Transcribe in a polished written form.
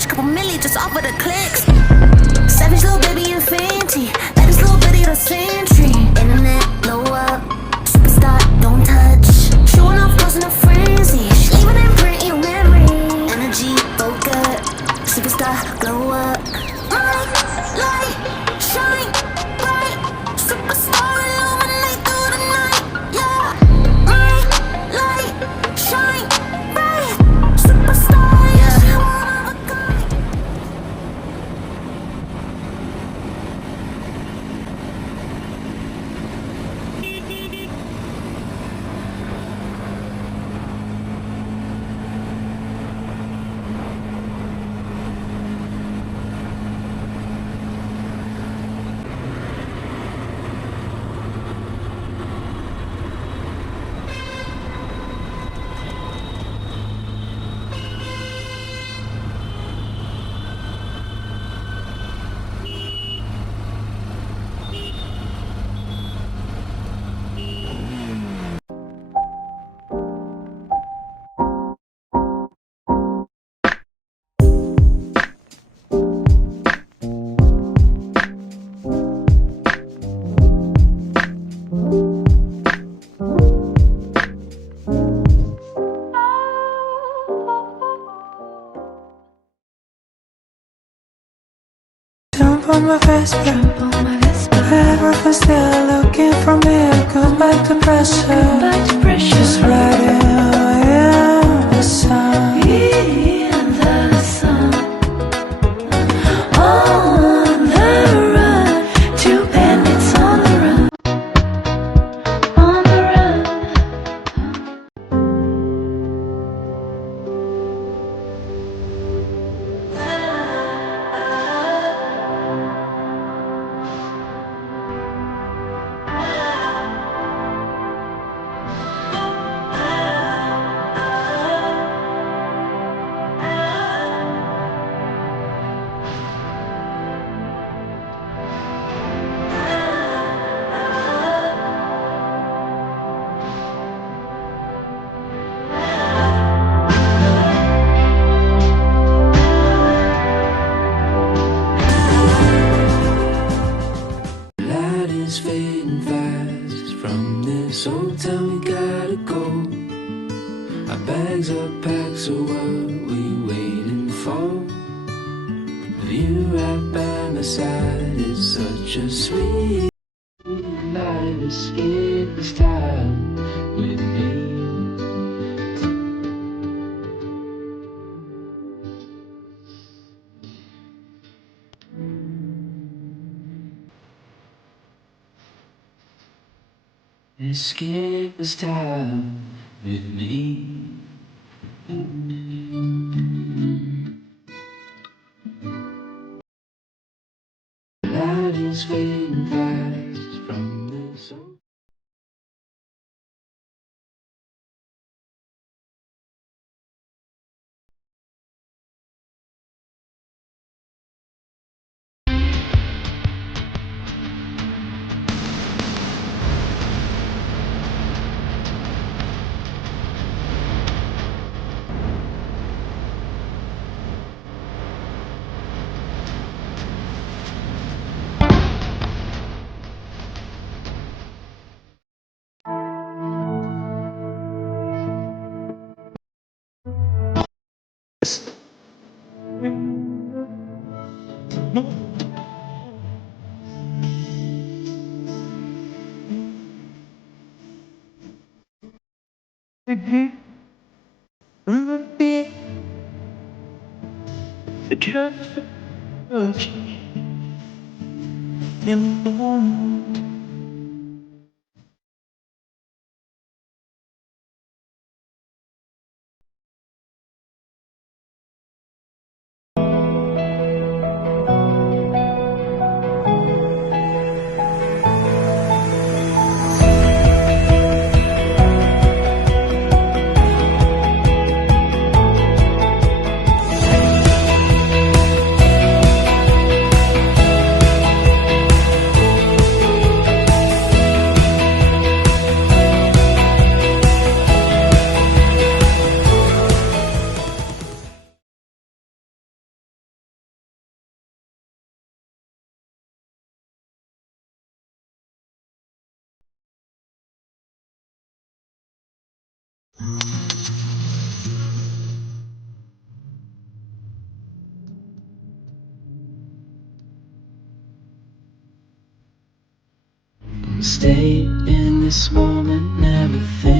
rich, couple milli just off of the clicks. Savage little baby and Fenty, that is little bitty the century. Internet, blow up, superstar, don't touch. Showing off, causing a frenzy. She leaving imprint in your memory. Energy, focus, superstar, glow up. Light, shine, bright, superstar, illuminate through the night. Yeah, light, shine, bright, superstar, yeah. One of a kind. Jump on my Vespa, everyone's still looking for miracles. Back to pressure, just riding away in the sun. On the run, two bandits on the run, on the run. Light is fading fast. From this hotel we gotta go. Our bags are packed, so what we waiting for? With you right by my side, it's such a sweet life. Escape this time with me. Escape this time with me. Light is fading fast from this. Stay in this moment, never think